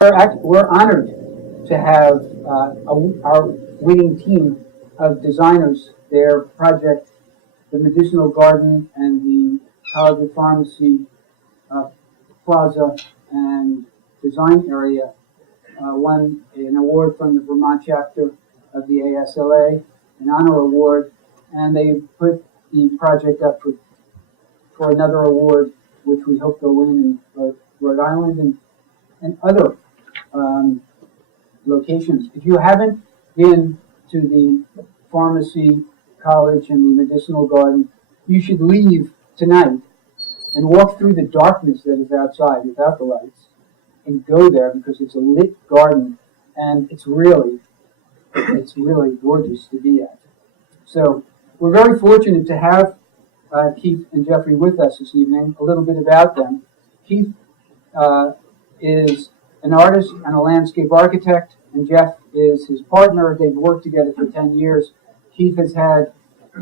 We're honored to have our winning team of designers. Their project, the Medicinal Garden and the College of Pharmacy Plaza and Design Area, won an award from the Vermont chapter of the ASLA, an honor award, and they put the project up for another award, which we hope they'll win in Rhode Island and other locations. If you haven't been to the pharmacy college and the medicinal garden, you should leave tonight and walk through the darkness that is outside without the lights and go there, because it's a lit garden and it's really gorgeous to be at. So we're very fortunate to have Keith and Jeffrey with us this evening. A little bit about them. Keith is an artist and a landscape architect, and Jeff is his partner. They've worked together for 10 years. Keith has had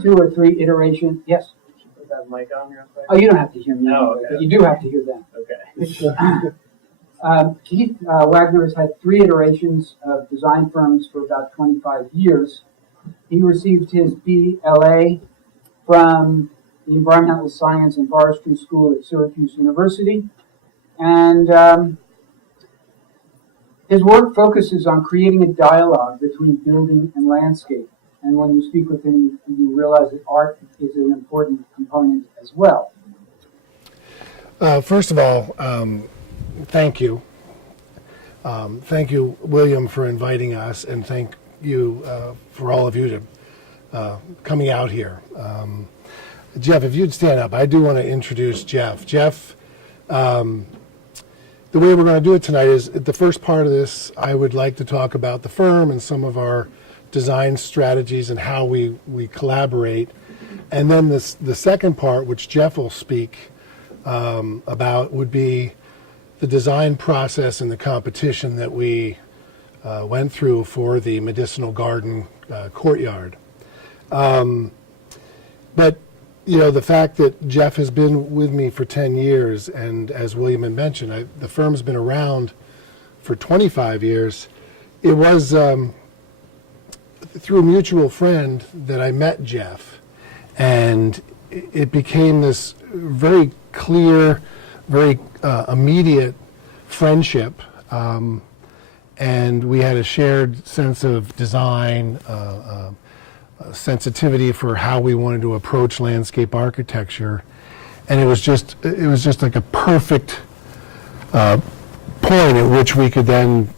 2 or 3 iterations. Yes? Put that mic on real quick. Oh, you don't have to hear me, okay. But you do have to hear them. Okay. Keith Wagner has had 3 iterations of design firms for about 25 years. He received his BLA from the Environmental Science and Forestry School at Syracuse University, and his work focuses on creating a dialogue between building and landscape. And when you speak with him, you realize that art is an important component as well. First of all, thank you. Thank you, William, for inviting us, and thank you for all of you to coming out here. Jeff, if you'd stand up, I do want to introduce Jeff. Jeff, the way we're going to do it tonight is, the first part of this, I would like to talk about the firm and some of our design strategies and how we collaborate. And then the second part, which Jeff will speak about, would be the design process and the competition that we went through for the Medicinal Garden courtyard. But you know, the fact that Jeff has been with me for 10 years, and as William had mentioned, the firm's been around for 25 years. It was through a mutual friend that I met Jeff, and it became this very clear, very immediate friendship, and we had a shared sense of design, sensitivity for how we wanted to approach landscape architecture, and it was just like a perfect point at which we could then.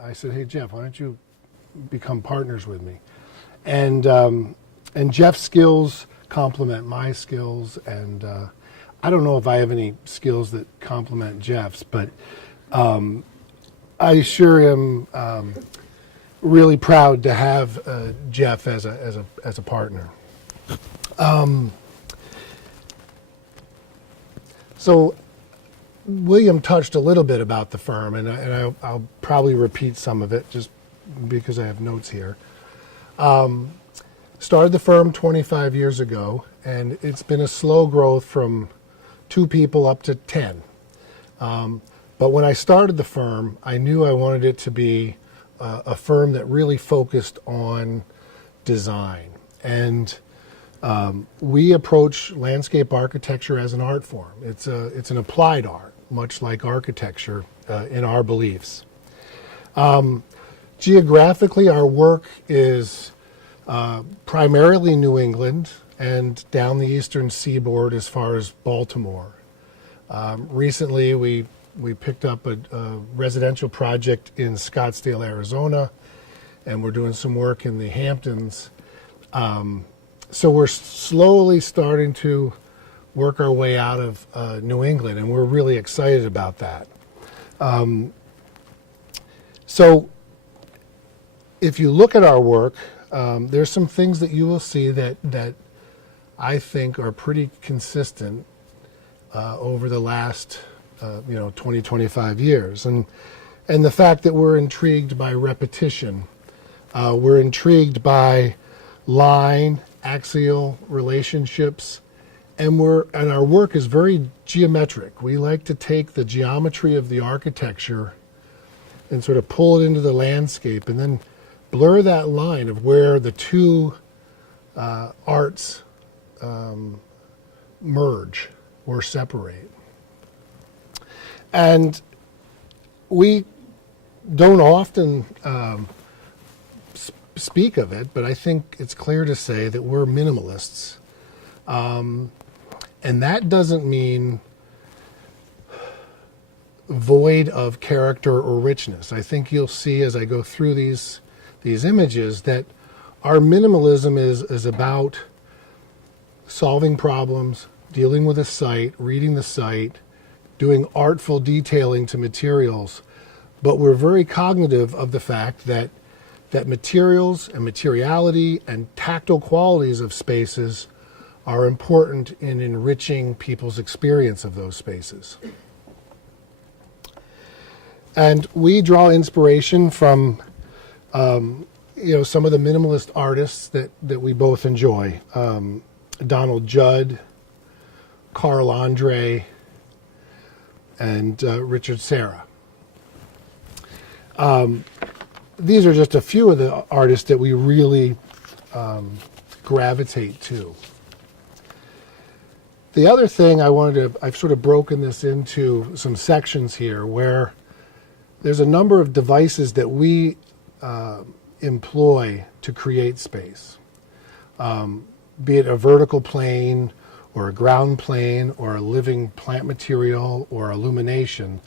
I said, "Hey Jeff, why don't you become partners with me?" And Jeff's skills complement my skills, and I don't know if I have any skills that complement Jeff's, but I sure am. Really proud to have Jeff as a partner. So William touched a little bit about the firm, and I'll probably repeat some of it just because I have notes here. Started the firm 25 years ago, and it's been a slow growth from 2 people up to 10. But when I started the firm, I knew I wanted it to be a firm that really focused on design. And we approach landscape architecture as an art form. It's an applied art, much like architecture in our beliefs. Geographically, our work is primarily New England and down the eastern seaboard as far as Baltimore. Recently, we picked up a residential project in Scottsdale, Arizona, and we're doing some work in the Hamptons. So we're slowly starting to work our way out of New England, and we're really excited about that. So if you look at our work, there's some things that you will see that I think are pretty consistent over the last 20, 25 years. And the fact that we're intrigued by repetition, we're intrigued by line, axial relationships, and our work is very geometric. We like to take the geometry of the architecture and sort of pull it into the landscape and then blur that line of where the two arts merge or separate. And we don't often speak of it, but I think it's clear to say that we're minimalists. And that doesn't mean void of character or richness. I think you'll see as I go through these images that our minimalism is about solving problems, dealing with a site, reading the site, doing artful detailing to materials, but we're very cognitive of the fact that materials and materiality and tactile qualities of spaces are important in enriching people's experience of those spaces. And we draw inspiration from some of the minimalist artists that we both enjoy. Donald Judd, Carl Andre, and Richard Serra. These are just a few of the artists that we really gravitate to. The other thing I've sort of broken this into some sections here where there's a number of devices that we employ to create space, be it a vertical plane or a ground plane or a living plant material or illumination.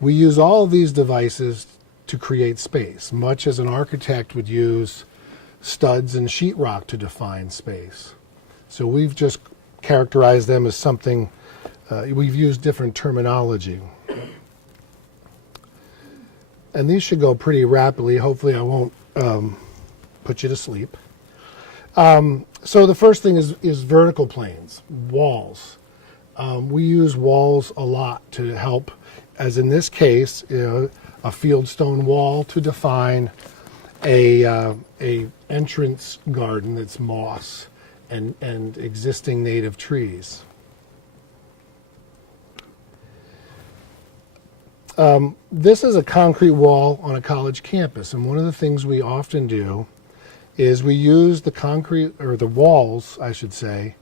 We use all of these devices to create space, much as an architect would use studs and sheetrock to define space. So we've just characterized them as something, we've used different terminology. And these should go pretty rapidly. Hopefully I won't put you to sleep. So the first thing is vertical planes, walls. We use walls a lot to help, as in this case, a fieldstone wall to define a entrance garden that's moss and existing native trees. This is a concrete wall on a college campus, and one of the things we often do is we use the concrete, or the walls, I should say,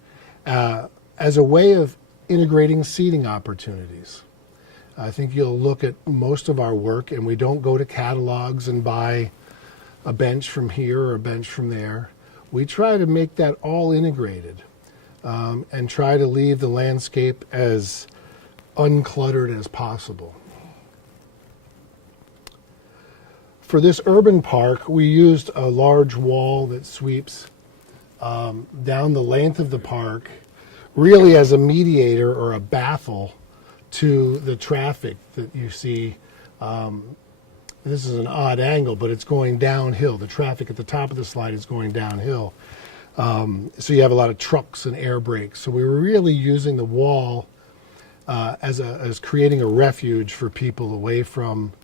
as a way of integrating seating opportunities. I think you'll look at most of our work, and we don't go to catalogs and buy a bench from here or a bench from there. We try to make that all integrated and try to leave the landscape as uncluttered as possible. For this urban park, we used a large wall that sweeps down the length of the park, really as a mediator or a baffle to the traffic that you see. This is an odd angle, but it's going downhill. The traffic at the top of the slide is going downhill. So you have a lot of trucks and air brakes. So we were really using the wall as creating a refuge for people away from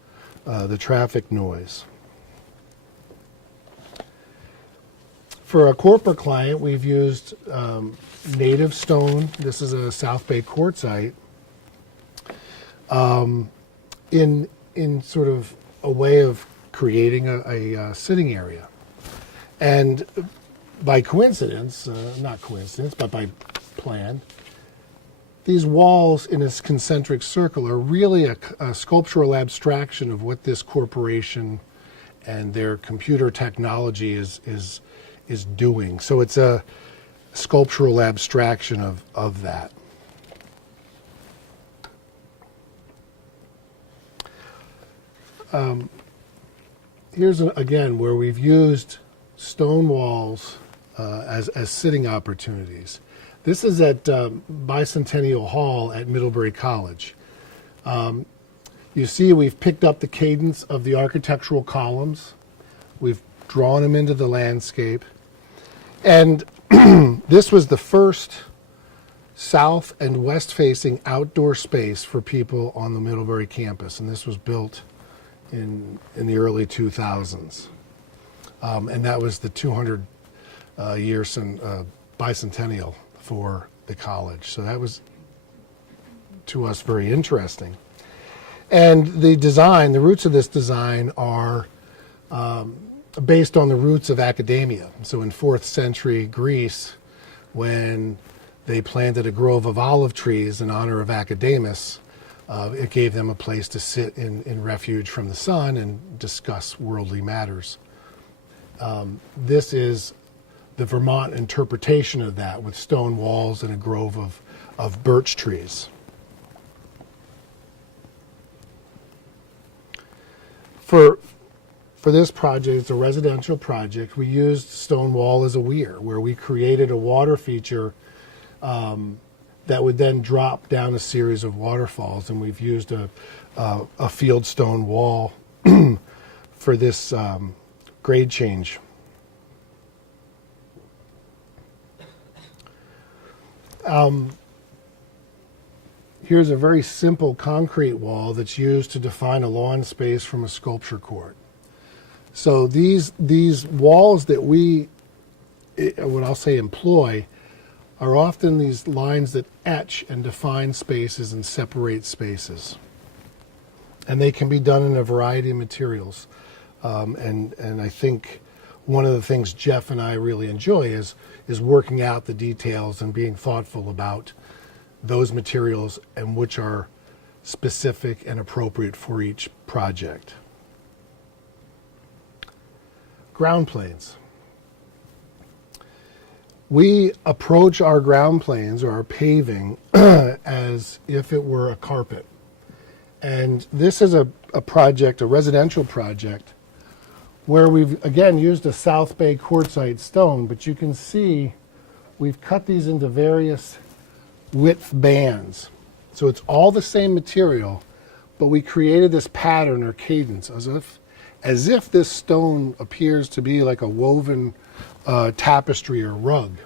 the traffic noise. For a corporate client, we've used native stone. This is a South Bay quartzite in sort of a way of creating a sitting area. And by coincidence, not coincidence, but by plan, these walls in a concentric circle are really a sculptural abstraction of what this corporation and their computer technology is doing. So it's a sculptural abstraction of that. Here's again where we've used stone walls as sitting opportunities. This is at Bicentennial Hall at Middlebury College. You see we've picked up the cadence of the architectural columns. We've drawn them into the landscape. And this was the first south and west facing outdoor space for people on the Middlebury campus. And this was built in the early 2000s. And that was the 200 year bicentennial for the college. So that was, to us, very interesting. And the design, the roots of this design are based on the roots of academia. So in 4th century Greece, when they planted a grove of olive trees in honor of Academus, it gave them a place to sit in refuge from the sun and discuss worldly matters. This is the Vermont interpretation of that, with stone walls and a grove of birch trees. For this project, it's a residential project, we used stone wall as a weir, where we created a water feature that would then drop down a series of waterfalls, and we've used a field stone wall for this grade change. Here's a very simple concrete wall that's used to define a lawn space from a sculpture court. So these walls that we, what I'll say, employ, are often these lines that etch and define spaces and separate spaces. And they can be done in a variety of materials. And I think one of the things Jeff and I really enjoy is working out the details and being thoughtful about those materials and which are specific and appropriate for each project. Ground planes. We approach our ground planes or our paving as if it were a carpet. And this is a project, a residential project, where we've, again, used a South Bay quartzite stone, but you can see we've cut these into various width bands. So it's all the same material, but we created this pattern or cadence as if this stone appears to be like a woven tapestry or rug.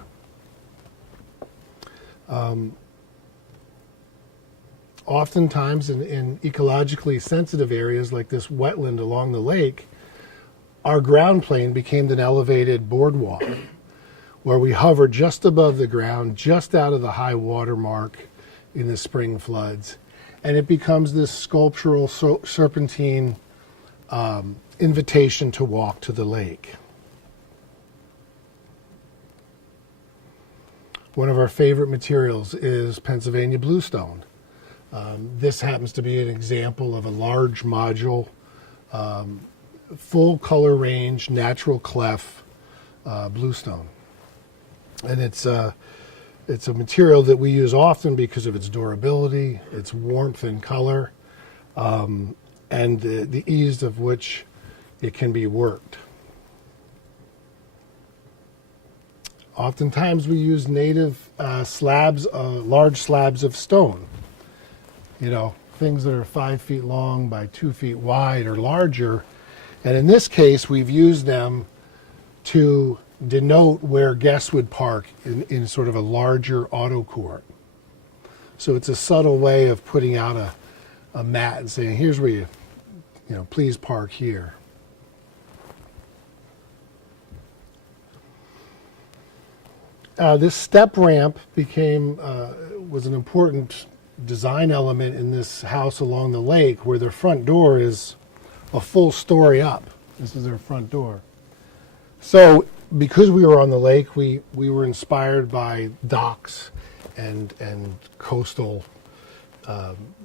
Oftentimes in ecologically sensitive areas like this wetland along the lake, our ground plane became an elevated boardwalk where we hover just above the ground, just out of the high water mark in the spring floods. And it becomes this sculptural serpentine invitation to walk to the lake. One of our favorite materials is Pennsylvania bluestone. This happens to be an example of a large module, full color range, natural clef bluestone. And it's a material that we use often because of its durability, its warmth and color, and the ease of which it can be worked. Oftentimes we use native slabs, large slabs of stone. You know, things that are 5 feet long by 2 feet wide or larger. And in this case, we've used them to denote where guests would park in sort of a larger auto court. So it's a subtle way of putting out a mat and saying, here's where you please park here. This step ramp was an important design element in this house along the lake, where the front door is a full story up. This is their front door. So because we were on the lake, we were inspired by docks and coastal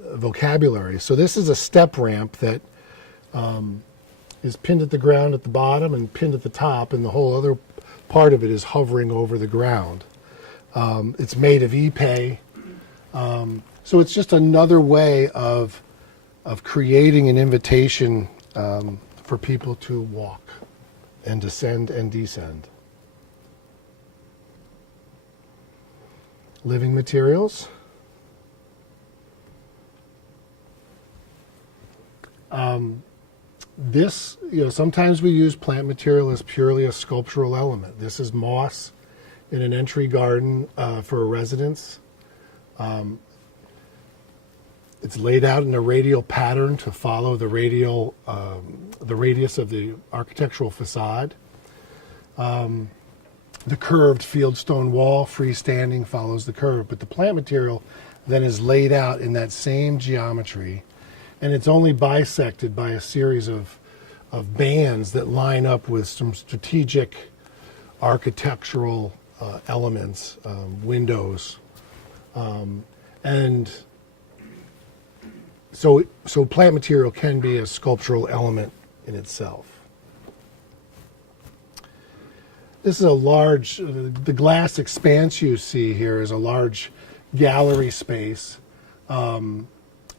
vocabulary. So this is a step ramp that is pinned at the ground at the bottom and pinned at the top, and the whole other part of it is hovering over the ground. It's made of epay. So it's just another way of creating an invitation for people to walk and ascend and descend. Living materials. This, sometimes we use plant material as purely a sculptural element. This is moss in an entry garden for a residence. It's laid out in a radial pattern to follow the radius of the architectural facade. The curved fieldstone wall, freestanding, follows the curve, but the plant material then is laid out in that same geometry and it's only bisected by a series of bands that line up with some strategic architectural elements, windows, and so plant material can be a sculptural element in itself. This is a large, the glass expanse you see here is a large gallery space.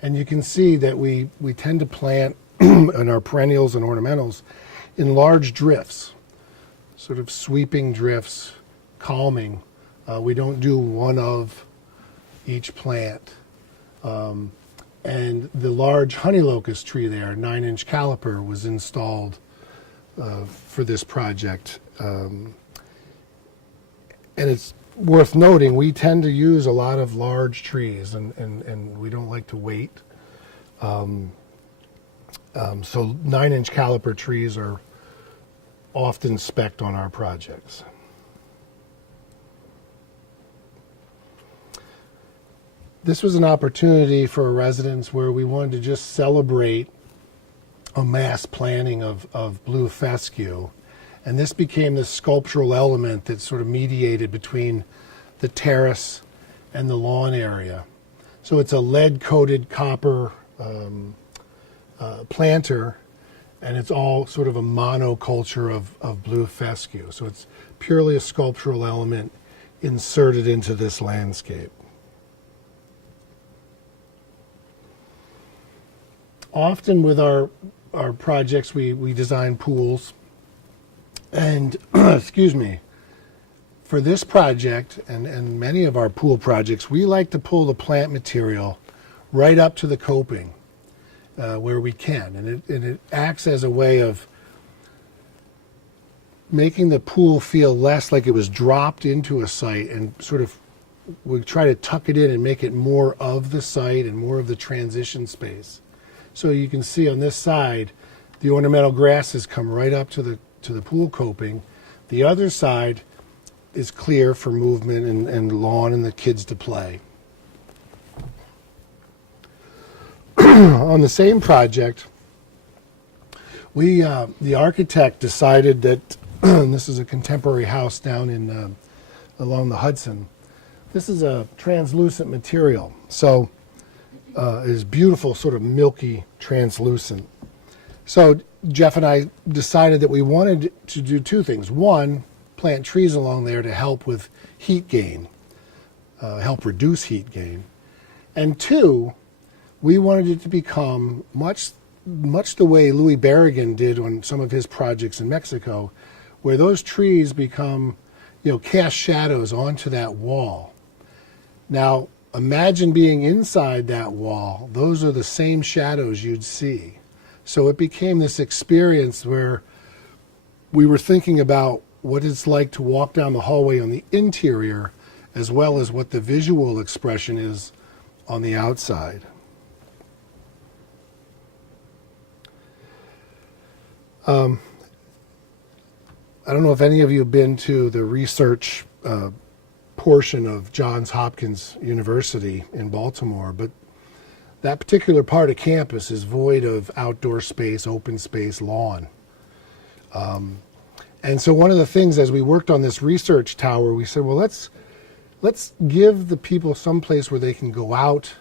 And you can see that we tend to plant in our perennials and ornamentals in large drifts, sort of sweeping drifts, calming. We don't do one of each plant. And the large honey locust tree there, 9-inch caliper, was installed for this project. And it's worth noting, we tend to use a lot of large trees, and we don't like to wait. So 9-inch caliper trees are often spec'd on our projects. This was an opportunity for residents where we wanted to just celebrate a mass planting of blue fescue. And this became the sculptural element that sort of mediated between the terrace and the lawn area. So it's a lead-coated copper planter, and it's all sort of a monoculture of blue fescue. So it's purely a sculptural element inserted into this landscape. Often with our projects, we design pools. And, excuse me, for this project and many of our pool projects, we like to pull the plant material right up to the coping where we can. And it acts as a way of making the pool feel less like it was dropped into a site, and sort of we try to tuck it in and make it more of the site and more of the transition space. So you can see on this side, the ornamental grasses come right up to the pool coping. The other side is clear for movement and lawn and the kids to play. On the same project, the architect decided that, and this is a contemporary house down in along the Hudson. This is a translucent material, so it is beautiful, sort of milky, translucent. So Jeff and I decided that we wanted to do two things. One, plant trees along there to help with heat gain, help reduce heat gain. And two, we wanted it to become much the way Louis Barragan did on some of his projects in Mexico, where those trees become, cast shadows onto that wall. Now, imagine being inside that wall. Those are the same shadows you'd see. So it became this experience where we were thinking about what it's like to walk down the hallway on the interior, as well as what the visual expression is on the outside. I don't know if any of you have been to the research portion of Johns Hopkins University in Baltimore, but that particular part of campus is void of outdoor space, open space, lawn. And so one of the things as we worked on this research tower, we said, well, let's give the people some place where they can go out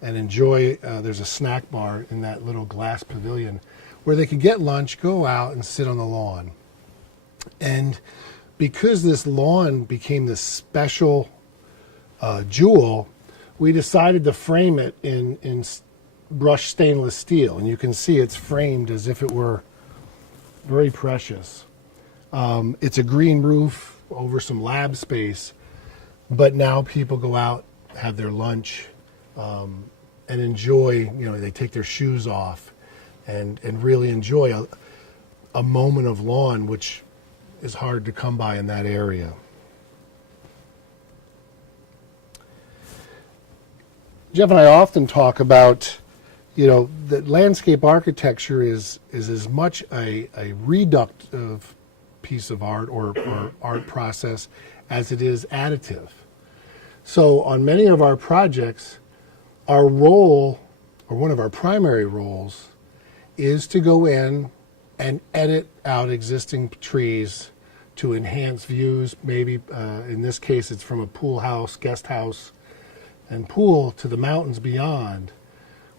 and enjoy. There's a snack bar in that little glass pavilion where they could get lunch, go out and sit on the lawn. And because this lawn became this special jewel, we decided to frame it in brushed stainless steel. And you can see it's framed as if it were very precious. It's a green roof over some lab space, but now people go out, have their lunch, and enjoy, they take their shoes off and really enjoy a moment of lawn, which is hard to come by in that area. Jeff and I often talk about, that landscape architecture is as much a reductive piece of art or art process as it is additive. So on many of our projects, our role or one of our primary roles, is to go in and edit out existing trees to enhance views. Maybe in this case it's from a pool house, guest house, and pool to the mountains beyond,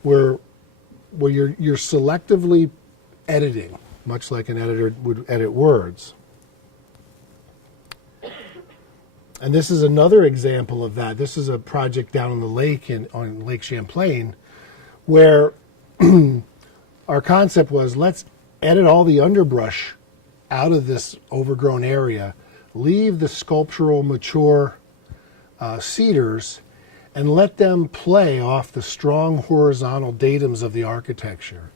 where you're selectively editing, much like an editor would edit words. And this is another example of that. This is a project down on the lake on Lake Champlain, where our concept was, let's edit all the underbrush out of this overgrown area, leave the sculptural mature cedars, and let them play off the strong horizontal datums of the architecture.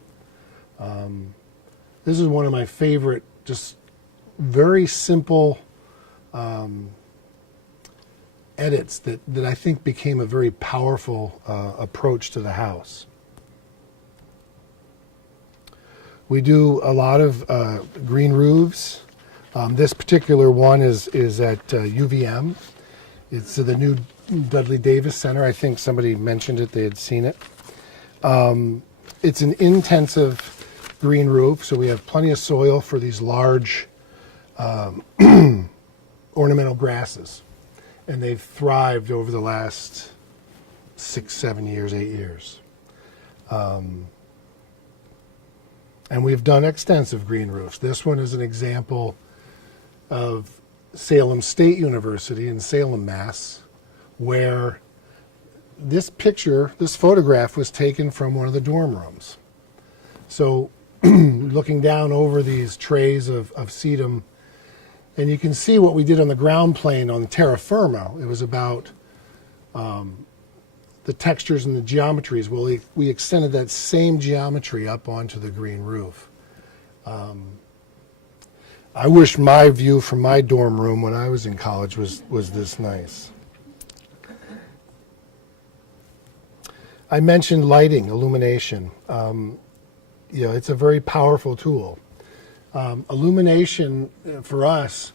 This is one of my favorite, just very simple edits that I think became a very powerful approach to the house. We do a lot of green roofs. This particular one is at UVM. It's the new Dudley Davis Center. I think somebody mentioned it, they had seen it. It's an intensive green roof, so we have plenty of soil for these large ornamental grasses. And they've thrived over the last 6, 7 years, 8 years. And we've done extensive green roofs. This one is an example of Salem State University in Salem, Mass., where this photograph was taken from one of the dorm rooms. So looking down over these trays of sedum, and you can see what we did on the ground plane on terra firma. It was about the textures and the geometries. Well, we extended that same geometry up onto the green roof. I wish my view from my dorm room when I was in college was this nice. I mentioned lighting, illumination. It's a very powerful tool. Illumination for us,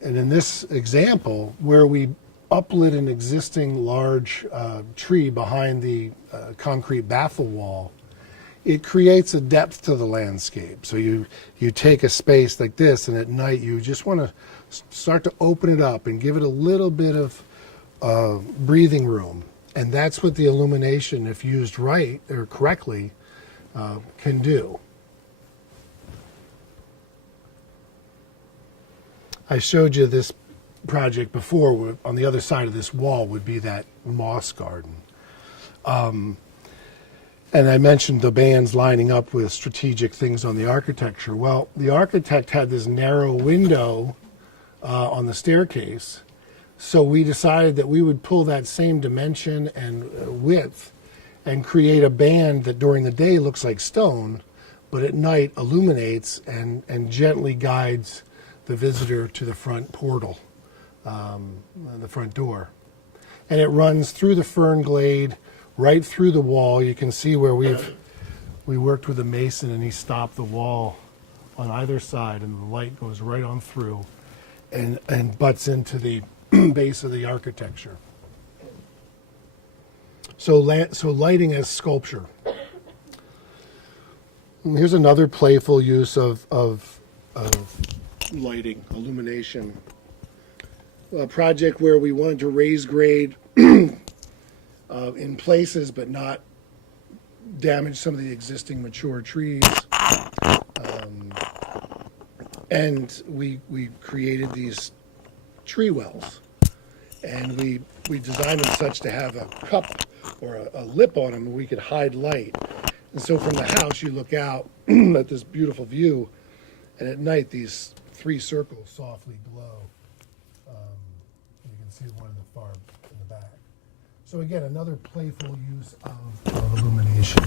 and in this example, where we uplit an existing large tree behind the concrete baffle wall, it creates a depth to the landscape. So you take a space like this, and at night you just want to start to open it up and give it a little bit of breathing room. And that's what the illumination, if used right or correctly, can do. I showed you this project before, where on the other side of this wall would be that moss garden. And I mentioned the bands lining up with strategic things on the architecture. Well, the architect had this narrow window on the staircase, so we decided that we would pull that same dimension and width and create a band that during the day looks like stone, but at night illuminates and gently guides the visitor to the front portal, the front door. And it runs through the fern glade, right through the wall. You can see where we worked with a mason, and he stopped the wall on either side, and the light goes right on through and butts into the base of the architecture. So lighting as sculpture. And here's another playful use of lighting, illumination. A project where we wanted to raise grade in places but not damage some of the existing mature trees. And we created these tree wells. And we designed them such to have a cup or a lip on them where we could hide light. And so from the house you look out at this beautiful view, and at night these 3 circles softly glow. You can see one in the far in the back. So again, another playful use of illumination.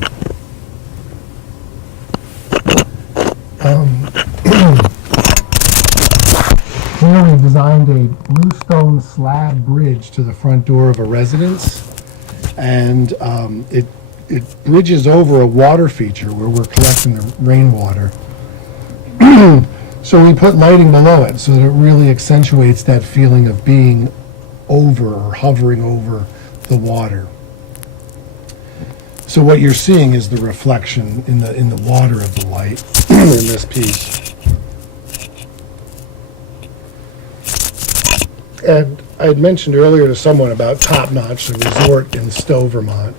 Here we designed a bluestone slab bridge to the front door of a residence, and it bridges over a water feature where we're collecting the rainwater. So we put lighting below it so that it really accentuates that feeling of being over or hovering over the water. So what you're seeing is the reflection in the water of the light in this piece. And I had mentioned earlier to someone about Top Notch, the resort in Stowe, Vermont.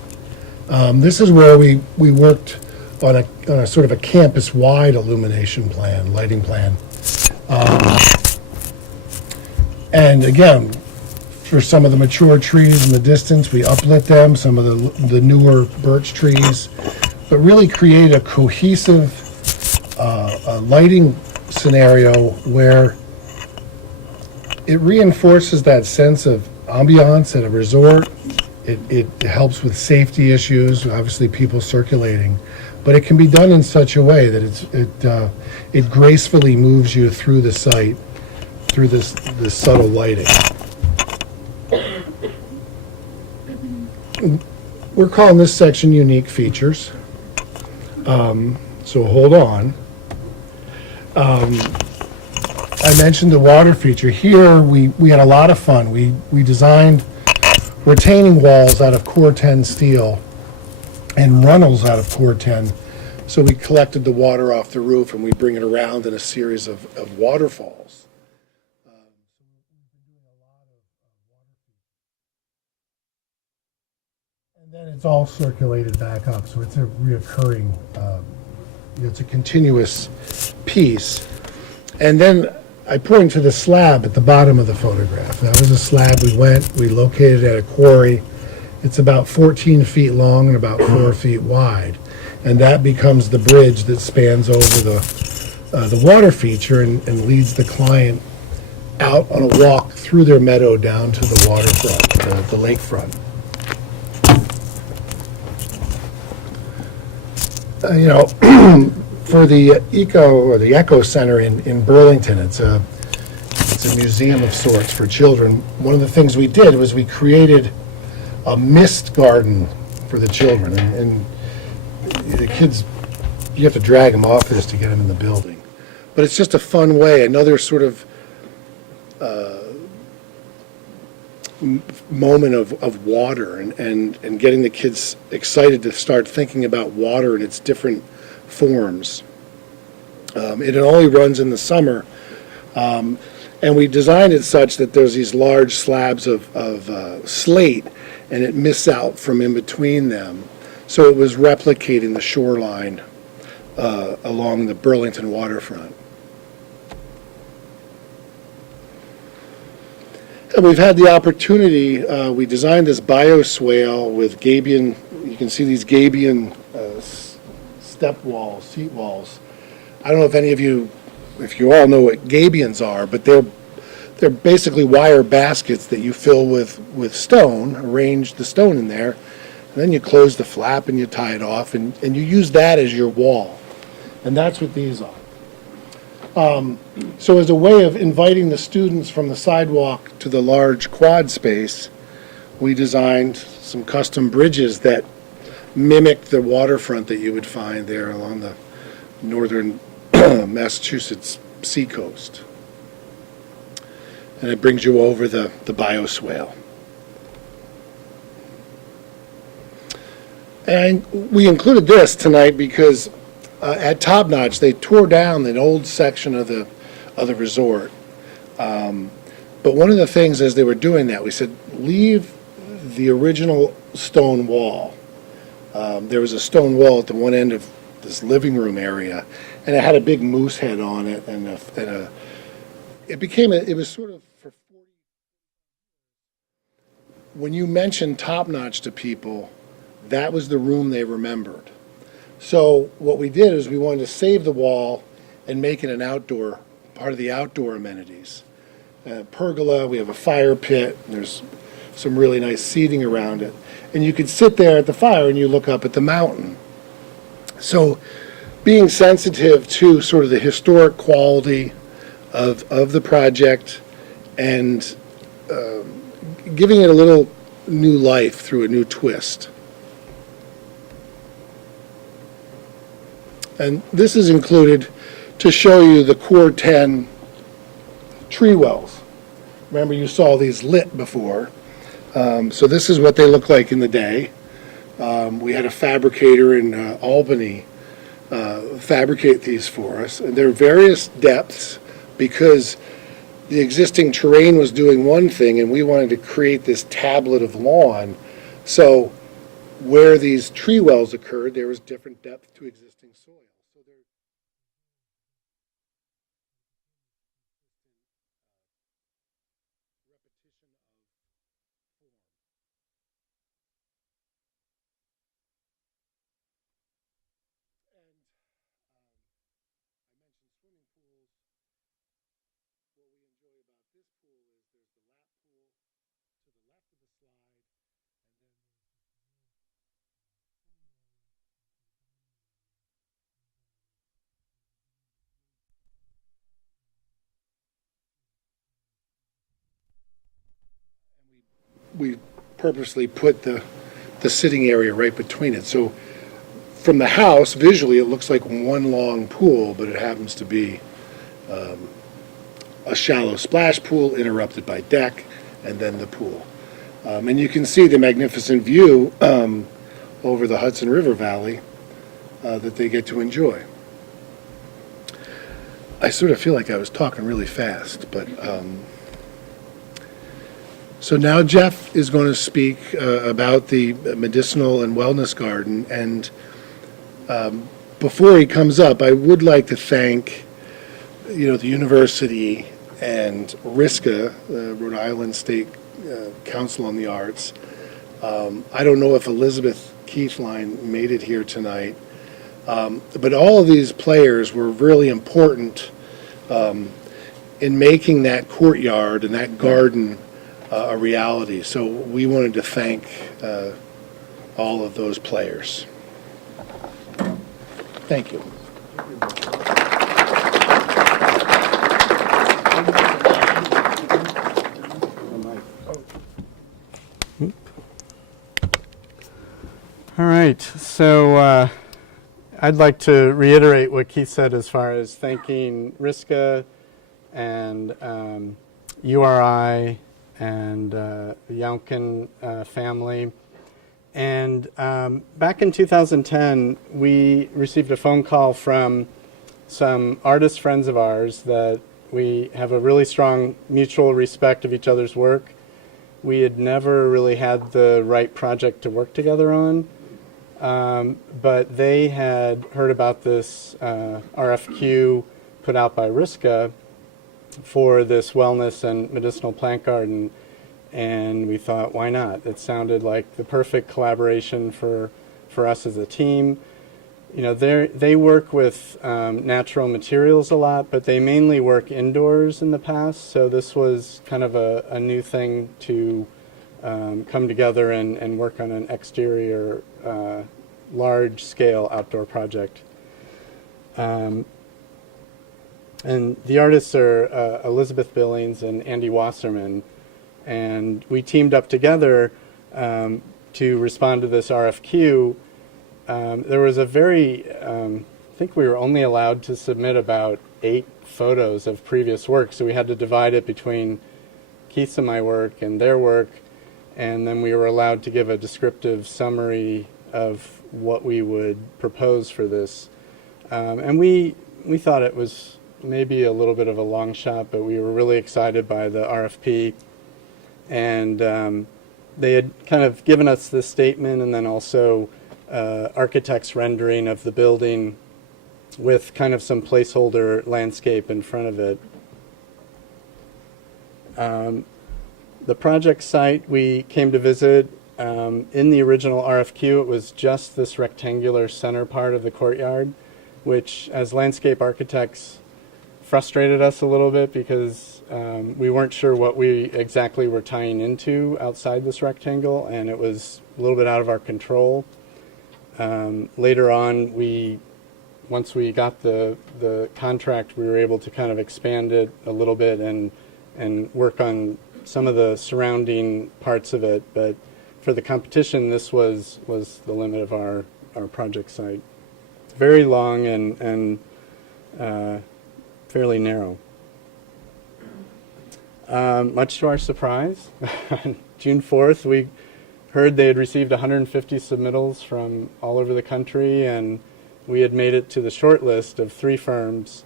This is where we worked on a sort of a campus-wide illumination plan, lighting plan. And again, for some of the mature trees in the distance, we uplit them, some of the newer birch trees, but really create a cohesive lighting scenario where it reinforces that sense of ambiance at a resort. It helps with safety issues, obviously people circulating, but it can be done in such a way that it gracefully moves you through the site, through this subtle lighting. We're calling this section unique features. So hold on. I mentioned the water feature. Here we had a lot of fun. We designed retaining walls out of Core 10 steel and runnels out of Core 10. So we collected the water off the roof and we bring it around in a series of waterfalls. And then it's all circulated back up, so it's a reoccurring, it's a continuous piece. And then I point to the slab at the bottom of the photograph. That was a slab we located at a quarry. It's about 14 feet long and about 4 feet wide. And that becomes the bridge that spans over the water feature and leads the client out on a walk through their meadow down to the waterfront, the lakefront. For the Eco Center in Burlington, it's a museum of sorts for children. One of the things we did was we created a mist garden for the children, and the kids, you have to drag them off this to get them in the building. But it's just a fun way, another sort of moment of water and getting the kids excited to start thinking about water in its different forms. It only runs in the summer, and we designed it such that there's these large slabs of slate, and it mists out from in between them. So it was replicating the shoreline along the Burlington waterfront. And we've had the opportunity, we designed this bioswale with gabion, you can see these gabion step walls, seat walls. I don't know if any of you, if you all know what gabions are, but they're basically wire baskets that you fill with stone, arrange the stone in there, and then you close the flap and you tie it off, and you use that as your wall. And that's what these are. So as a way of inviting the students from the sidewalk to the large quad space, we designed some custom bridges that mimic the waterfront that you would find there along the northern Massachusetts seacoast. And it brings you over the bioswale. And we included this tonight because at Top Notch, they tore down an old section of the resort. But one of the things as they were doing that, we said, leave the original stone wall. There was a stone wall at the one end of this living room area, and it had a big moose head on it, it was sort of, when you mentioned Top Notch to people, that was the room they remembered. So what we did is we wanted to save the wall and make it an outdoor, part of the outdoor amenities. Pergola, we have a fire pit, there's some really nice seating around it. And you could sit there at the fire and you look up at the mountain. So being sensitive to sort of the historic quality of the project and giving it a little new life through a new twist. And this is included to show you the Core 10 tree wells. Remember, you saw these lit before. So this is what they look like in the day. We had a fabricator in Albany fabricate these for us. And there are various depths because the existing terrain was doing one thing and we wanted to create this tablet of lawn. So where these tree wells occurred, there was different depth to existing soil. So there we purposely put the sitting area right between it. So from the house, visually, it looks like one long pool, but it happens to be a shallow splash pool interrupted by deck and then the pool. And you can see the magnificent view over the Hudson River Valley that they get to enjoy. I sort of feel like I was talking really fast, but so now Jeff is going to speak about the medicinal and wellness garden. And before he comes up, I would like to thank, the university and RISCA, Rhode Island State Council on the Arts. I don't know if Elizabeth Keithline made it here tonight, but all of these players were really important in making that courtyard and that garden a reality. So we wanted to thank all of those players. Thank you. All right, so I'd like to reiterate what Keith said as far as thanking RISCA and URI and the Youngkin family. And back in 2010, we received a phone call from some artist friends of ours that we have a really strong mutual respect of each other's work. We had never really had the right project to work together on, but they had heard about this RFQ put out by RISCA for this wellness and medicinal plant garden, and we thought, why not? It sounded like the perfect collaboration for us as a team. They work with natural materials a lot, but they mainly work indoors in the past, so this was kind of a new thing to come together and work on an exterior, large-scale outdoor project. And the artists are Elizabeth Billings and Andy Wasserman, and we teamed up together to respond to this RFQ. There was a I think we were only allowed to submit about 8 photos of previous work, so we had to divide it between Keith's and my work and their work, and then we were allowed to give a descriptive summary of what we would propose for this. And we thought it was maybe a little bit of a long shot, but we were really excited by the RFP. And they had kind of given us this statement and then also architect's rendering of the building with kind of some placeholder landscape in front of it. The project site we came to visit, in the original RFQ, it was just this rectangular center part of the courtyard, which as landscape architects frustrated us a little bit because we weren't sure what we exactly were tying into outside this rectangle, and it was a little bit out of our control. Later on, once we got the contract, we were able to kind of expand it a little bit and work on some of the surrounding parts of it. But for the competition, this was the limit of our project site. Very long and fairly narrow. Much to our surprise, on June 4th, we heard they had received 150 submittals from all over the country, and we had made it to the short list of 3 firms,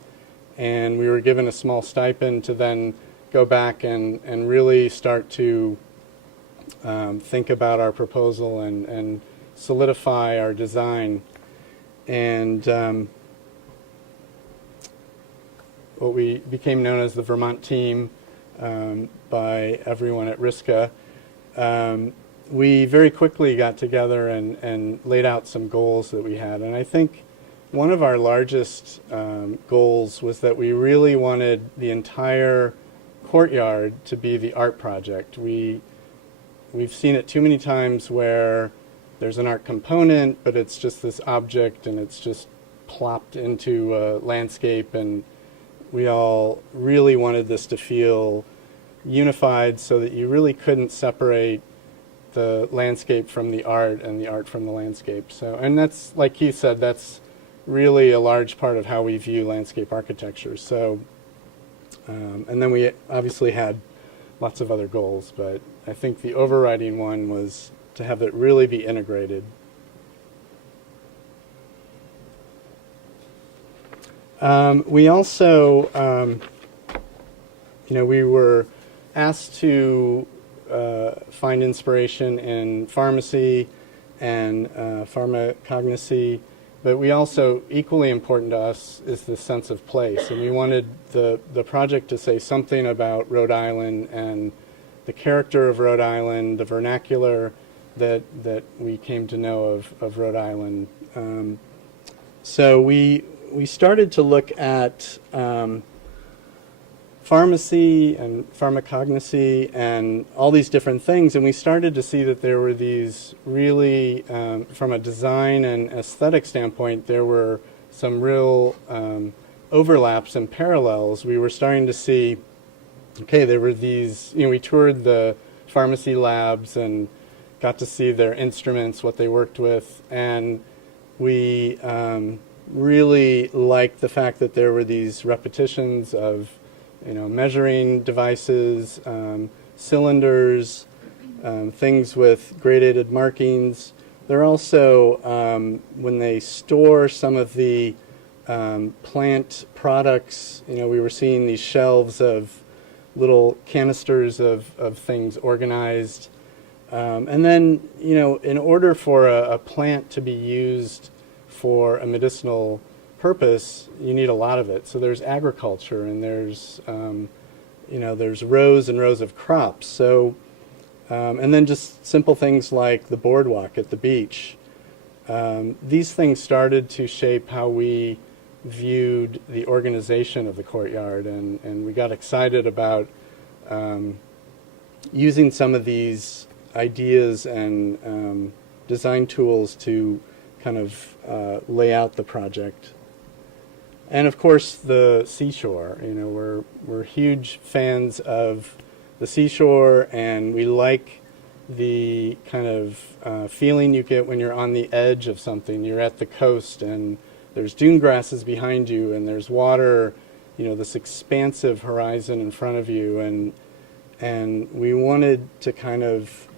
and we were given a small stipend to then go back and really start to think about our proposal and solidify our design. And what we became known as the Vermont team by everyone at RISCA, we very quickly got together and laid out some goals that we had. And I think one of our largest goals was that we really wanted the entire courtyard to be the art project. We've seen it too many times where there's an art component, but it's just this object and it's just plopped into a landscape, and we all really wanted this to feel unified so that you really couldn't separate the landscape from the art and the art from the landscape. So, and that's, like Keith said, that's really a large part of how we view landscape architecture. So, and then we obviously had lots of other goals, but I think the overriding one was to have it really be integrated. We also, we were asked to find inspiration in pharmacy and pharmacognosy, but we also, equally important to us, is the sense of place. And we wanted the project to say something about Rhode Island and the character of Rhode Island, the vernacular that we came to know of Rhode Island. So we started to look at pharmacy and pharmacognosy and all these different things, and we started to see that there were these really, from a design and aesthetic standpoint, there were some real overlaps and parallels. We were starting to see, okay, there were these, we toured the pharmacy labs and got to see their instruments, what they worked with, and we really liked the fact that there were these repetitions of measuring devices, cylinders, things with gradated markings. They're also, when they store some of the plant products, we were seeing these shelves of little canisters of things organized. And then, in order for a plant to be used for a medicinal purpose, you need a lot of it. So there's agriculture, and there's rows and rows of crops. So, and then just simple things like the boardwalk at the beach. These things started to shape how we viewed the organization of the courtyard, and we got excited about using some of these ideas and design tools to kind of lay out the project. And of course, the seashore. We're huge fans of the seashore, and we like the kind of feeling you get when you're on the edge of something. You're at the coast, and there's dune grasses behind you, and there's water. This expansive horizon in front of you, and we wanted to kind of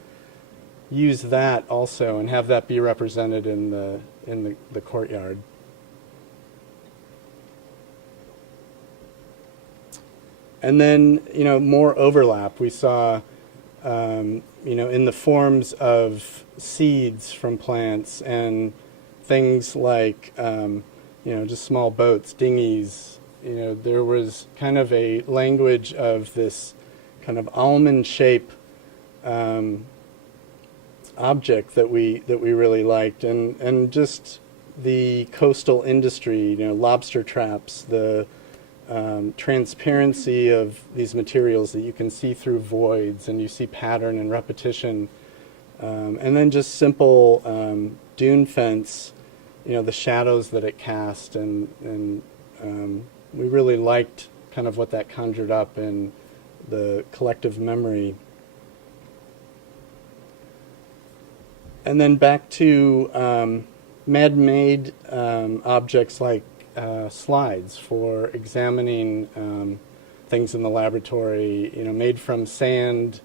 use that also and have that be represented in the courtyard. And then, more overlap. We saw, in the forms of seeds from plants and things like, just small boats, dinghies. There was kind of a language of this kind of almond shape object that we really liked, and just the coastal industry, lobster traps, the transparency of these materials that you can see through voids, and you see pattern and repetition, and then just simple dune fence, the shadows that it cast, and we really liked kind of what that conjured up in the collective memory. And then back to man-made objects like slides for examining things in the laboratory, made from sand.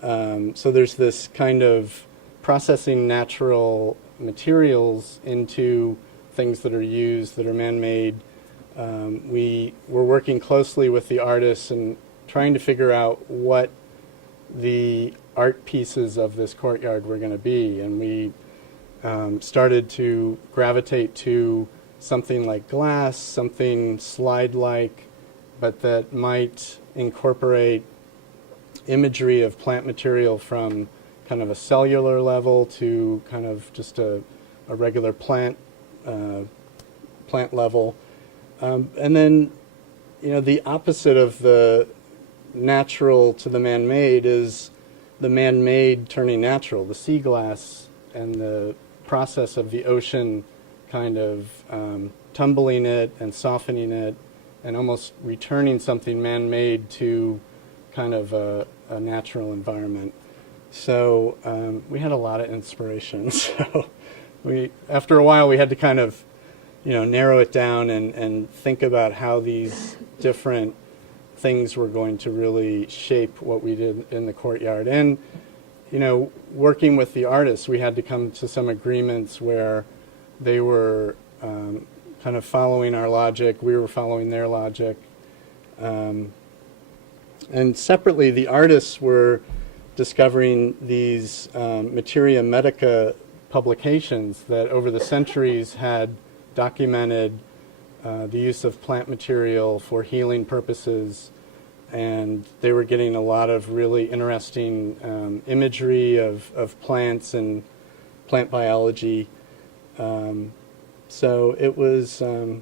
So there's this kind of processing natural materials into things that are used, that are man-made. We were working closely with the artists and trying to figure out what the art pieces of this courtyard were going to be. And we started to gravitate to something like glass, something slide-like, but that might incorporate imagery of plant material from kind of a cellular level to kind of just a regular plant level. And then, the opposite of the natural to the man-made is the man-made turning natural, the sea glass and the process of the ocean kind of tumbling it and softening it and almost returning something man-made to kind of a natural environment. So we had a lot of inspiration. So after a while, we had to kind of, narrow it down and think about how these different things were going to really shape what we did in the courtyard. And, working with the artists, we had to come to some agreements where they were kind of following our logic, we were following their logic. And separately, the artists were discovering these materia medica publications that over the centuries had documented the use of plant material for healing purposes, and they were getting a lot of really interesting imagery of plants and plant biology. So it was, there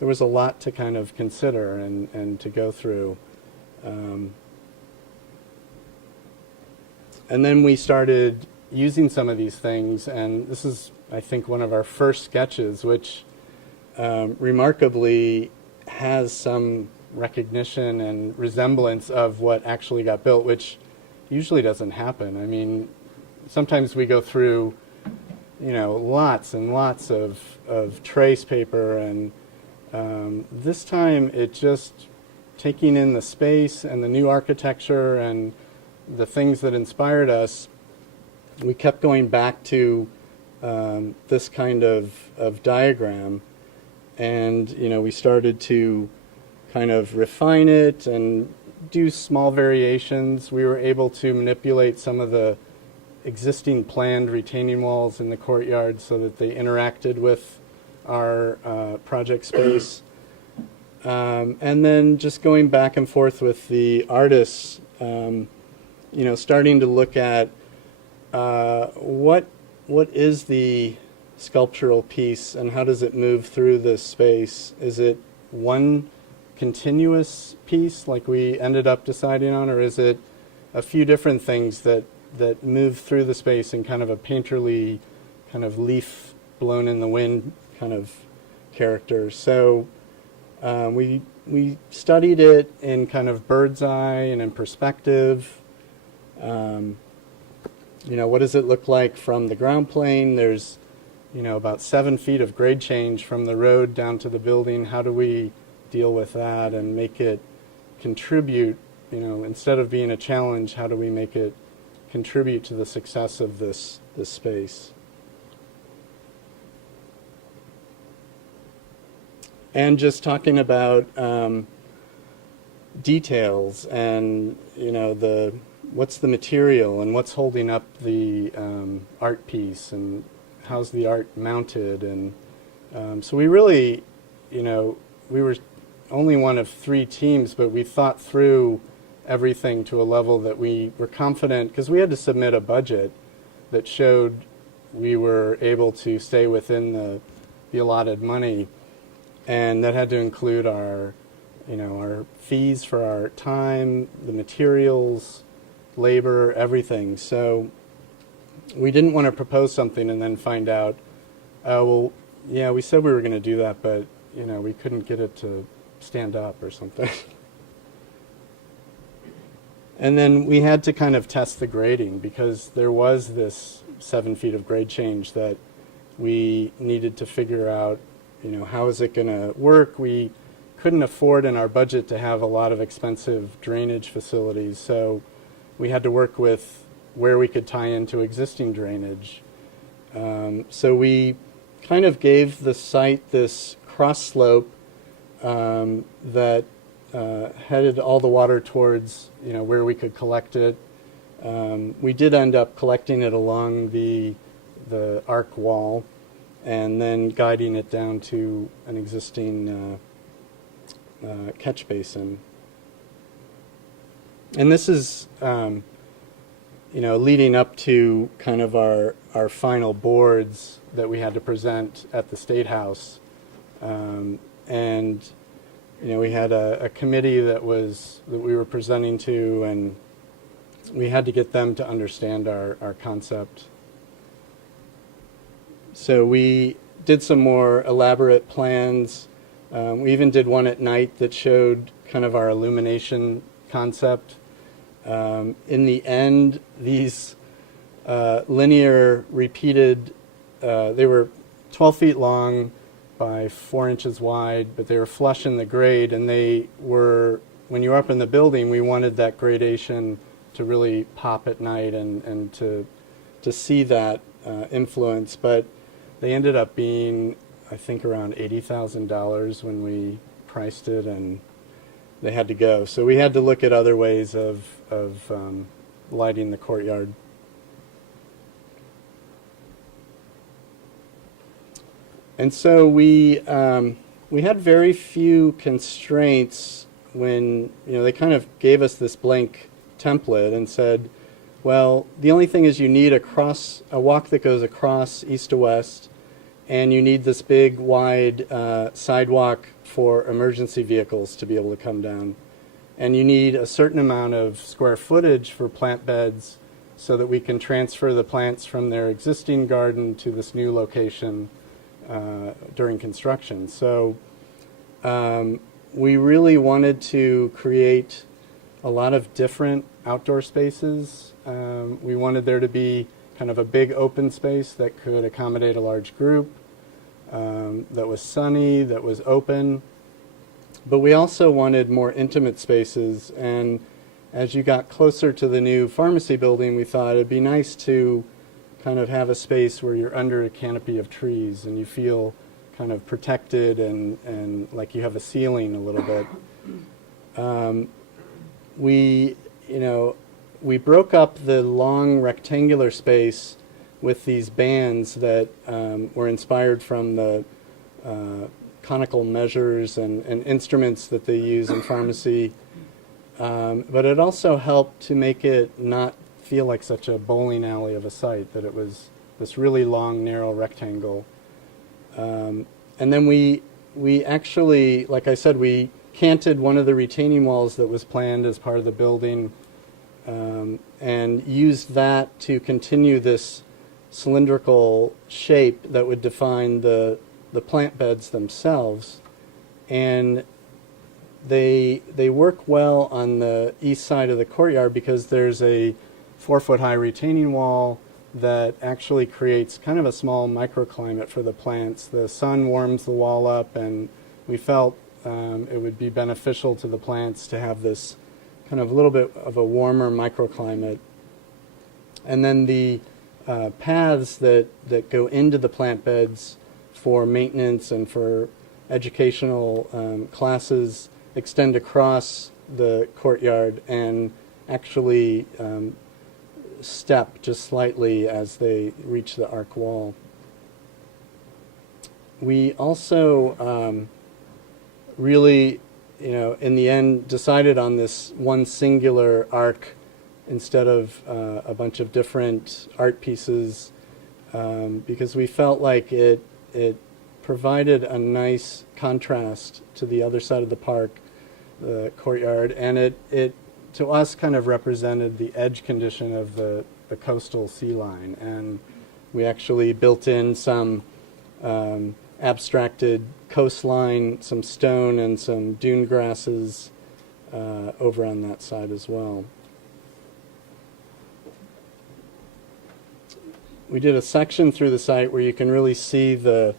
was a lot to kind of consider and to go through. And then we started using some of these things, and this is, I think, one of our first sketches, which remarkably has some recognition and resemblance of what actually got built, which usually doesn't happen. I mean, sometimes we go through, lots and lots of trace paper, and this time it just taking in the space and the new architecture and the things that inspired us, we kept going back to this kind of diagram, and we started to kind of refine it and do small variations. We were able to manipulate some of the existing planned retaining walls in the courtyard so that they interacted with our project space. And then just going back and forth with the artists, starting to look at what is the sculptural piece and how does it move through this space? Is it one continuous piece like we ended up deciding on, or is it a few different things that move through the space in kind of a painterly kind of leaf blown in the wind kind of character? So we studied it in kind of bird's eye and in perspective. What does it look like from the ground plane? There's, about 7 feet of grade change from the road down to the building. How do we deal with that and make it contribute, instead of being a challenge, how do we make it contribute to the success of this space? And just talking about details and, what's the material and what's holding up the art piece and how's the art mounted. And so we really, we were only one of 3 teams, but we thought through everything to a level that we were confident, because we had to submit a budget that showed we were able to stay within the allotted money, and that had to include our fees for our time, the materials, labor, everything. So we didn't want to propose something and then find out, we said we were going to do that, but we couldn't get it to stand up or something. And then we had to kind of test the grading, because there was this 7 feet of grade change that we needed to figure out, how is it going to work? We couldn't afford in our budget to have a lot of expensive drainage facilities, so we had to work with where we could tie into existing drainage. So we kind of gave the site this cross slope that headed all the water towards, where we could collect it. We did end up collecting it along the arc wall and then guiding it down to an existing catch basin. And this is, leading up to kind of our final boards that we had to present at the State House. And we had a committee that we were presenting to, and we had to get them to understand our concept. So we did some more elaborate plans. We even did one at night that showed kind of our illumination concept. In the end, these linear repeated, they were 12 feet long by 4 inches wide, but they were flush in the grade, and they were, when you were up in the building, we wanted that gradation to really pop at night and to see that influence. But they ended up being, I think, around $80,000 when we priced it, and they had to go. So we had to look at other ways of lighting the courtyard. And so we had very few constraints when they kind of gave us this blank template and said, well, the only thing is you need a walk that goes across east to west, and you need this big wide sidewalk for emergency vehicles to be able to come down. And you need a certain amount of square footage for plant beds so that we can transfer the plants from their existing garden to this new location during construction. So we really wanted to create a lot of different outdoor spaces. We wanted there to be kind of a big open space that could accommodate a large group, that was sunny, that was open. But we also wanted more intimate spaces, and as you got closer to the new pharmacy building, we thought it'd be nice to kind of have a space where you're under a canopy of trees and you feel kind of protected and like you have a ceiling a little bit. We broke up the long rectangular space with these bands that were inspired from the conical measures and instruments that they use in pharmacy. But it also helped to make it not feel like such a bowling alley of a site, that it was this really long, narrow rectangle. And then we actually, like I said, we canted one of the retaining walls that was planned as part of the building, and used that to continue this cylindrical shape that would define the plant beds themselves. And they work well on the east side of the courtyard because there's a 4-foot-high retaining wall that actually creates kind of a small microclimate for the plants. The sun warms the wall up, and we felt it would be beneficial to the plants to have this kind of a little bit of a warmer microclimate. And then the paths that go into the plant beds for maintenance and for educational classes extend across the courtyard and actually step just slightly as they reach the arc wall. We also really, in the end, decided on this one singular arc instead of a bunch of different art pieces, because we felt like it provided a nice contrast to the other side of the park, the courtyard, and it to us kind of represented the edge condition of the coastal sea line. And we actually built in some abstracted coastline, some stone, and some dune grasses over on that side as well. We did a section through the site where you can really see the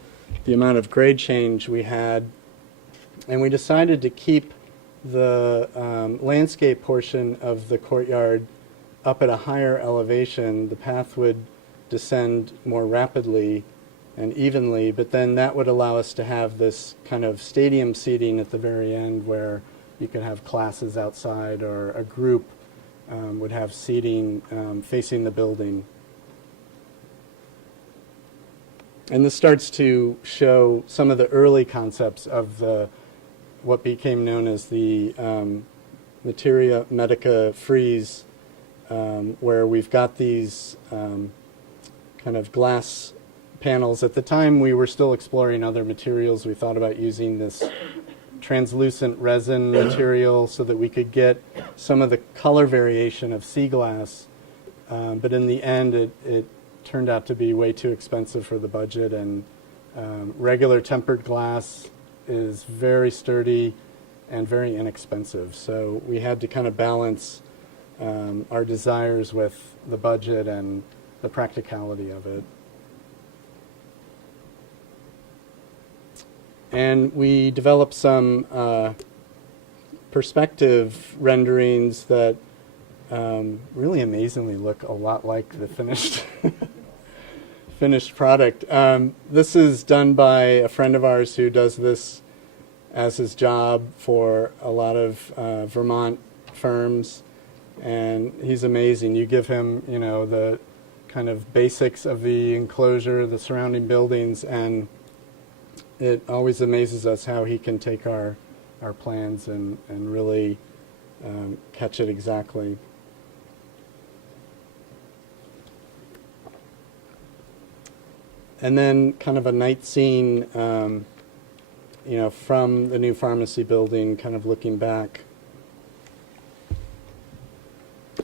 amount of grade change we had, and we decided to keep the landscape portion of the courtyard up at a higher elevation, the path would descend more rapidly and evenly, but then that would allow us to have this kind of stadium seating at the very end where you could have classes outside, or a group would have seating facing the building. And this starts to show some of the early concepts of what became known as the Materia Medica frieze, where we've got these kind of glass panels. At the time, we were still exploring other materials. We thought about using this translucent resin material so that we could get some of the color variation of sea glass. But in the end, it turned out to be way too expensive for the budget, and regular tempered glass is very sturdy and very inexpensive. So we had to kind of balance our desires with the budget and the practicality of it. And we developed some perspective renderings that really amazingly look a lot like the finished finished product. This is done by a friend of ours who does this as his job for a lot of Vermont firms, and he's amazing. You give him, the kind of basics of the enclosure, the surrounding buildings, and it always amazes us how he can take our plans and really catch it exactly. And then kind of a night scene, from the new pharmacy building, kind of looking back.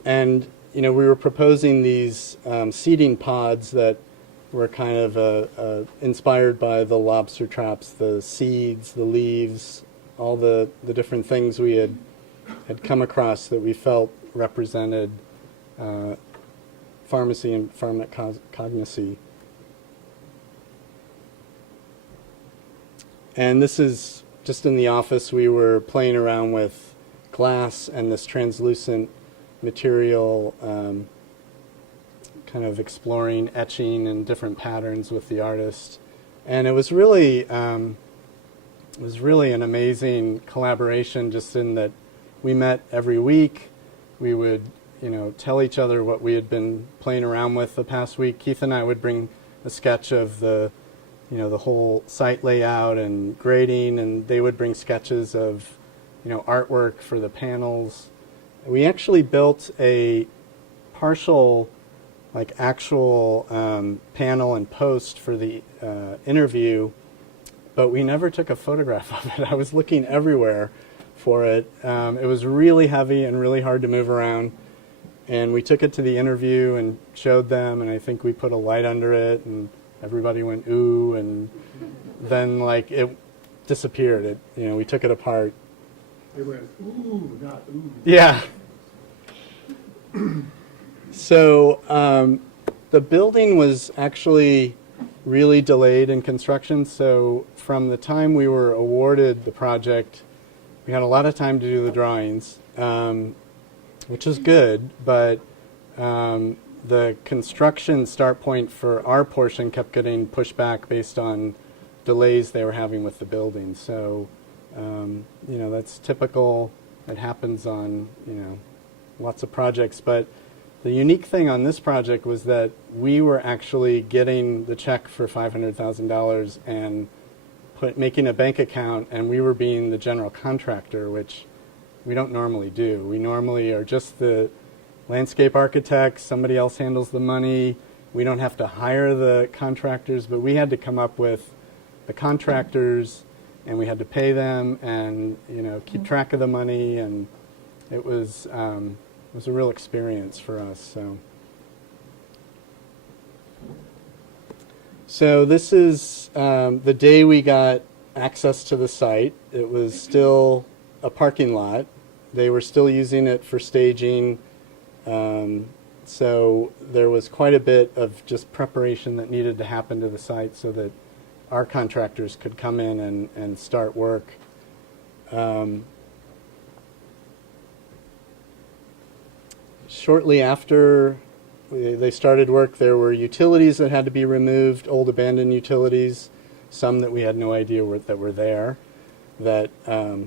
And, we were proposing these seating pods that were kind of inspired by the lobster traps, the seeds, the leaves, all the different things we had come across that we felt represented pharmacy and pharmacognosy. And this is just in the office. We were playing around with glass and this translucent material, kind of exploring etching and different patterns with the artist. And it was really an amazing collaboration, just in that we met every week. We would, tell each other what we had been playing around with the past week. Keith and I would bring a sketch of the whole site layout and grading, and they would bring sketches of, artwork for the panels. We actually built a partial, actual panel and post for the interview, but we never took a photograph of it. I was looking everywhere for it. It was really heavy and really hard to move around, and we took it to the interview and showed them, and I think we put a light under it, and everybody went ooh, and then it disappeared. We took it apart. It went ooh, not ooh. Yeah. So the building was actually really delayed in construction. So from the time we were awarded the project, we had a lot of time to do the drawings, which is good, but the construction start point for our portion kept getting pushed back based on delays they were having with the building. So, that's typical. It happens on, lots of projects. But the unique thing on this project was that we were actually getting the check for $500,000 and making a bank account, and we were being the general contractor, which we don't normally do. We normally are just the landscape architects. Somebody else handles the money. We don't have to hire the contractors, but we had to come up with the contractors, and we had to pay them, and keep track of the money, and it was a real experience for us. So this is the day we got access to the site. It was still a parking lot. They were still using it for staging. So there was quite a bit of just preparation that needed to happen to the site so that our contractors could come in and start work. shortly after they started work, there were utilities that had to be removed, old abandoned utilities, some that we had no idea that were there, that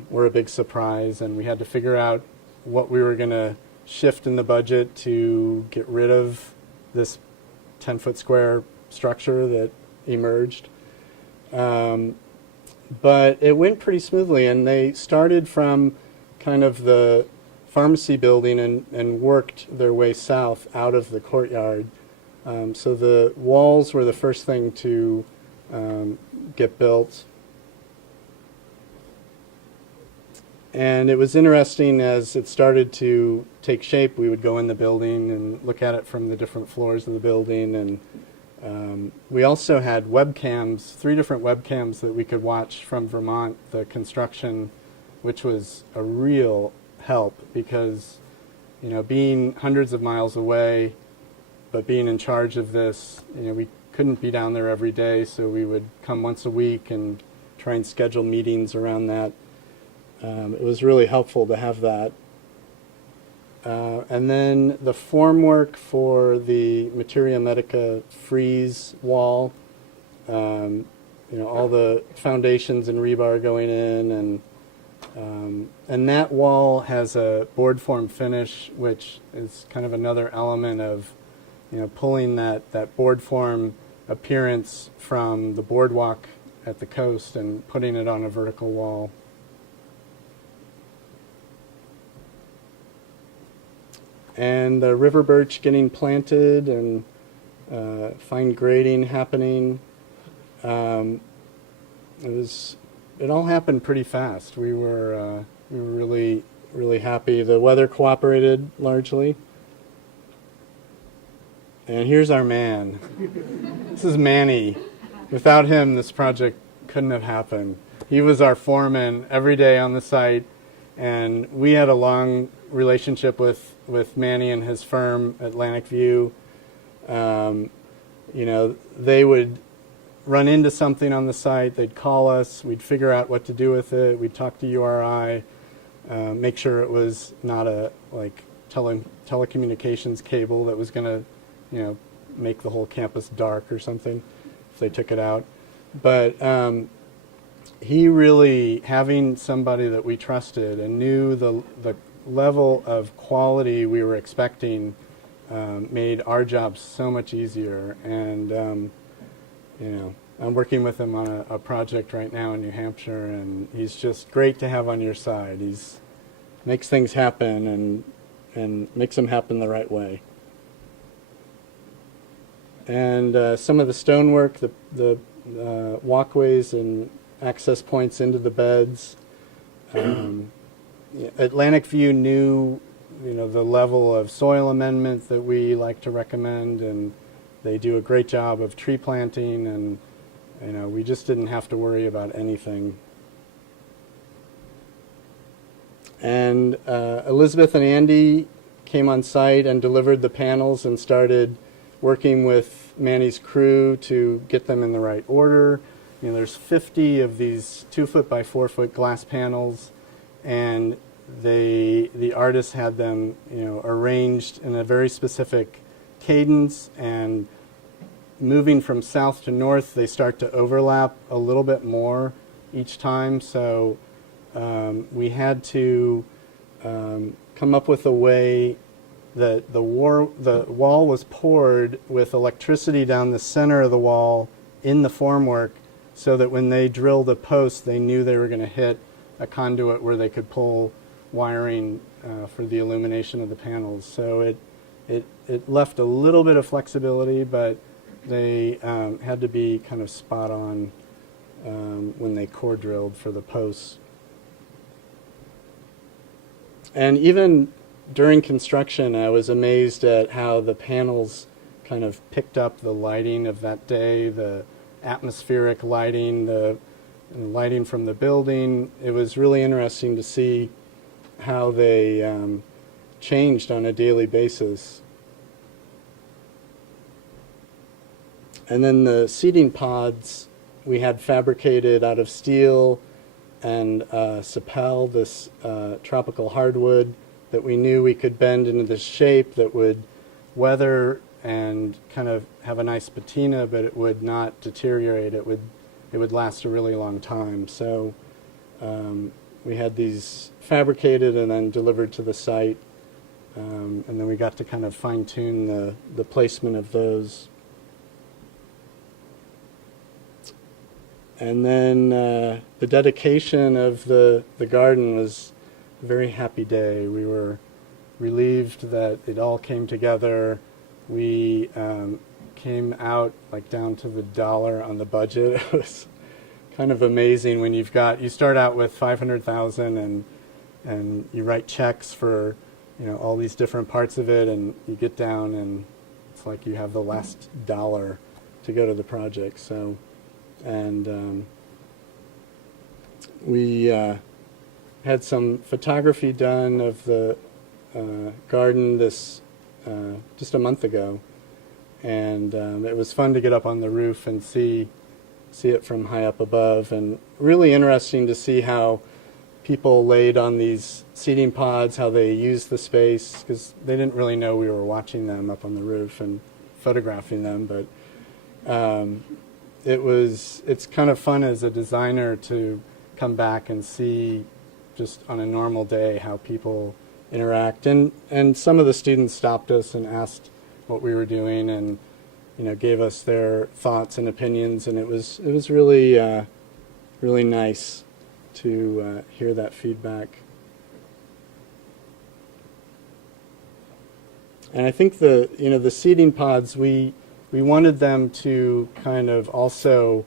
were a big surprise, and we had to figure out what we were going to shift in the budget to get rid of this 10-foot square structure that emerged. But it went pretty smoothly, and they started from kind of the pharmacy building and worked their way south out of the courtyard. So the walls were the first thing to get built. And it was interesting as it started to take shape. We would go in the building and look at it from the different floors of the building. And we also had webcams, 3 different webcams that we could watch from Vermont, the construction, which was a real help because, you know, being hundreds of miles away, but being in charge of this, you know, we couldn't be down there every day, so we would come once a week and try and schedule meetings around that. It was really helpful to have that. And then the formwork for the Materia Medica freeze wall, you know, all the foundations and rebar going in, and that wall has a board form finish, which is kind of another element of, you know, pulling that board form appearance from the boardwalk at the coast and putting it on a vertical wall. And the river birch getting planted and fine grading happening. It all happened pretty fast. We were really happy. The weather cooperated largely. And here's our man. This is Manny. Without him, this project couldn't have happened. He was our foreman every day on the site, and we had a long relationship with Manny and his firm, Atlantic View. You know, they would run into something on the site, they'd call us, we'd figure out what to do with it, we'd talk to URI, make sure it was not a telecommunications cable that was going to, you know, make the whole campus dark or something if they took it out. But he really, having somebody that we trusted and knew the level of quality we were expecting, made our job so much easier. And you know, I'm working with him on a project right now in New Hampshire, and he's just great to have on your side. He's makes things happen and makes them happen the right way. And some of the stonework, the walkways and access points into the beds. Atlantic View knew, you know, the level of soil amendment that we like to recommend, and they do a great job of tree planting, and, you know, we just didn't have to worry about anything. And Elizabeth and Andy came on site and delivered the panels and started working with Manny's crew to get them in the right order. You know, there's 50 of these 2-foot by 4-foot glass panels, and the artists had them, you know, arranged in a very specific cadence, and moving from south to north, they start to overlap a little bit more each time. So we had to come up with a way that the wall was poured with electricity down the center of the wall in the formwork, so that when they drilled a post, they knew they were going to hit a conduit where they could pull wiring for the illumination of the panels. So it left a little bit of flexibility, but they had to be kind of spot on when they core drilled for the posts. And even during construction, I was amazed at how the panels kind of picked up the lighting of that day, the atmospheric lighting, the lighting from the building. It was really interesting to see how they changed on a daily basis. And then the seating pods we had fabricated out of steel and sapel, this tropical hardwood that we knew we could bend into this shape that would weather and kind of have a nice patina, but it would not deteriorate. It would last a really long time. So we had these fabricated and then delivered to the site, and then we got to kind of fine-tune the placement of those. And then the dedication of the garden was a very happy day. We were relieved that it all came together. We came out like down to the dollar on the budget. It was kind of amazing when you start out with 500,000 and you write checks for all these different parts of it, and you get down and it's like you have the last dollar to go to the project. So, and we had some photography done of the garden this just a month ago, and it was fun to get up on the roof and see it from high up above, and really interesting to see how people laid on these seating pods, how they used the space, because they didn't really know we were watching them up on the roof and photographing them, but it's kind of fun as a designer to come back and see just on a normal day how people interact, and some of the students stopped us and asked what we were doing, and gave us their thoughts and opinions, and it was really really nice to hear that feedback. And I think the seating pods, we wanted them to kind of also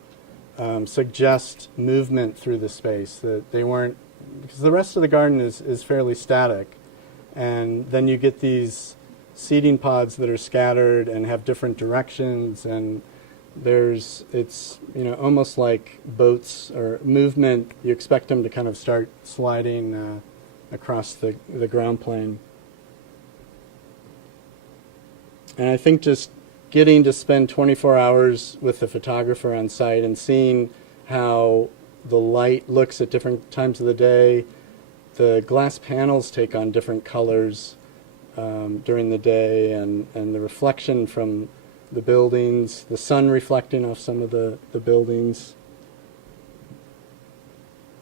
suggest movement through the space, that they weren't, because the rest of the garden is fairly static, and then you get these seating pods that are scattered and have different directions, and it's almost like boats or movement. You expect them to kind of start sliding across the ground plane. And I think just getting to spend 24 hours with the photographer on site and seeing how the light looks at different times of the day, the glass panels take on different colors during the day, and the reflection from the buildings, the sun reflecting off some of the buildings,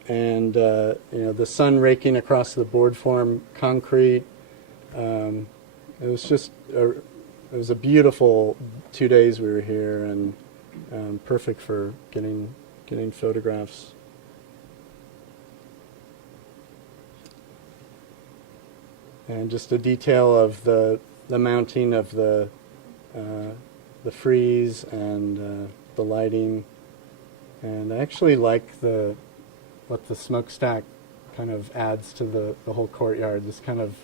and the sun raking across the board form concrete. It was a beautiful 2 days we were here, and perfect for getting photographs. And just a detail of the mounting of the frieze and the lighting, and I actually like what the smokestack kind of adds to the whole courtyard. This kind of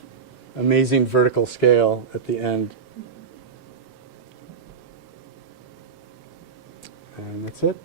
amazing vertical scale at the end. And that's it.